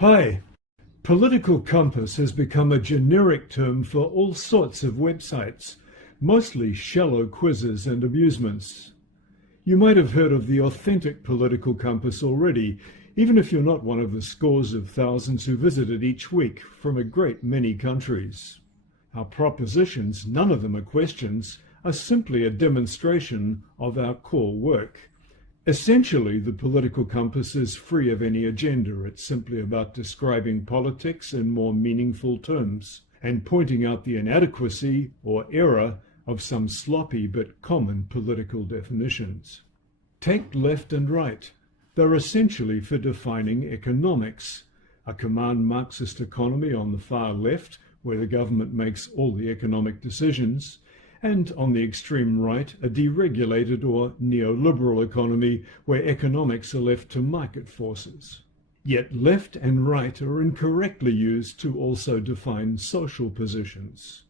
Hi. Political compass has become a generic term for all sorts of websites, mostly shallow quizzes and amusements. You might have heard of the authentic political compass already, even if you're not one of the scores of thousands who visit it each week from a great many countries. Our propositions, none of them are questions, are simply a demonstration of our core work. Essentially, the political compass is free of any agenda. It's simply about describing politics in more meaningful terms and pointing out the inadequacy or error of some sloppy but common political definitions. Take left and right. They're essentially for defining economics. A command Marxist economy on the far left, where the government makes all the economic decisions, and on the extreme right, a deregulated or neoliberal economy where economics are left to market forces. Yet left and right are incorrectly used to also define social positions.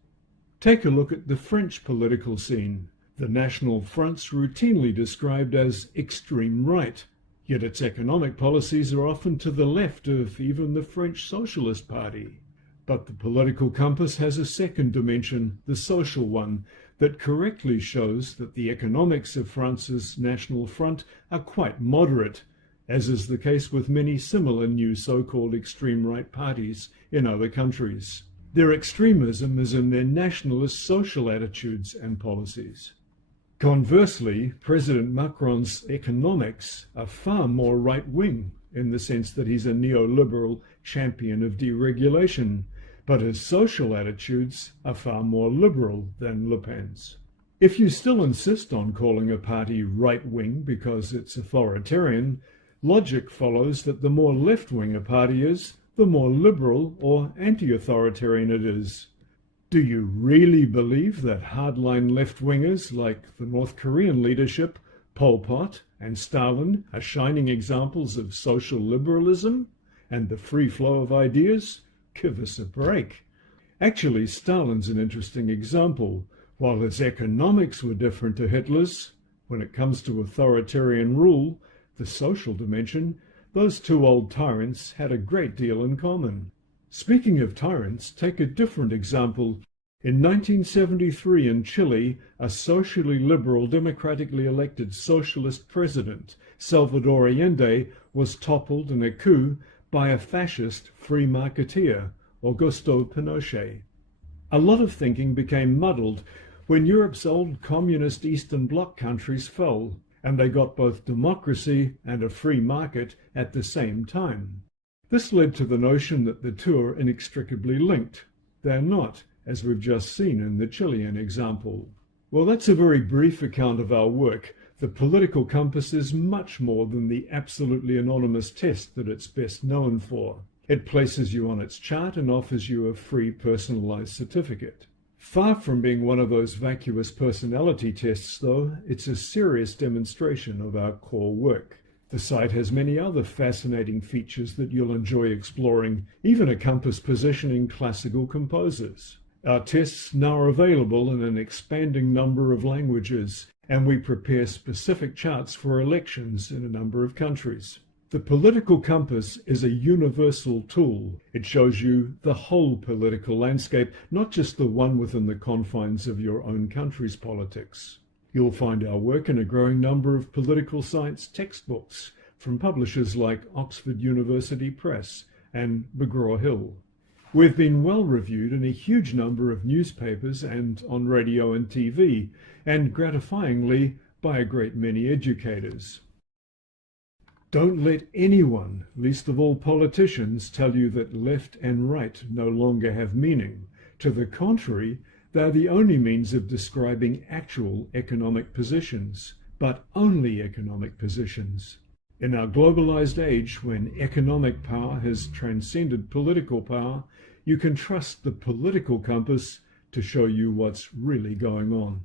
Take a look at the French political scene. The National Front's routinely described as extreme right, yet its economic policies are often to the left of even the French Socialist Party. But the political compass has a second dimension, the social one, that correctly shows that the economics of France's National Front are quite moderate, as is the case with many similar new so-called extreme right parties in other countries. Their extremism is in their nationalist social attitudes and policies. Conversely, President Macron's economics are far more right-wing in the sense that he's a neoliberal champion of deregulation, but his social attitudes are far more liberal than Le Pen's. If you still insist on calling a party right-wing because it's authoritarian, logic follows that the more left-wing a party is, the more liberal or anti-authoritarian it is. Do you really believe that hardline left-wingers like the North Korean leadership, Pol Pot and Stalin are shining examples of social liberalism and the free flow of ideas? Give us a break. Actually, Stalin's an interesting example. While his economics were different to Hitler's, when it comes to authoritarian rule, the social dimension, those two old tyrants had a great deal in common. Speaking of tyrants, take a different example. In 1973 in Chile, a socially liberal, democratically elected socialist president, Salvador Allende, was toppled in a coup by a fascist free marketeer, Augusto Pinochet. A lot of thinking became muddled when Europe's old communist Eastern Bloc countries fell, and they got both democracy and a free market at the same time. This led to the notion that the two are inextricably linked. They're not, as we've just seen in the Chilean example. Well, that's a very brief account of our work. The political compass is much more than the absolutely anonymous test that it's best known for. It places you on its chart and offers you a free personalized certificate. Far from being one of those vacuous personality tests, though, it's a serious demonstration of our core work. The site has many other fascinating features that you'll enjoy exploring, even a compass positioning classical composers. Our tests now are available in an expanding number of languages, and we prepare specific charts for elections in a number of countries. The political compass is a universal tool. It shows you the whole political landscape, not just the one within the confines of your own country's politics. You'll find our work in a growing number of political science textbooks from publishers like Oxford University Press and McGraw-Hill. We've been well reviewed in a huge number of newspapers and on radio and TV, and gratifyingly by a great many educators. Don't let anyone, least of all politicians, tell you that left and right no longer have meaning. To the contrary, they're the only means of describing actual economic positions, but only economic positions. In our globalized age, when economic power has transcended political power, you can trust the political compass to show you what's really going on.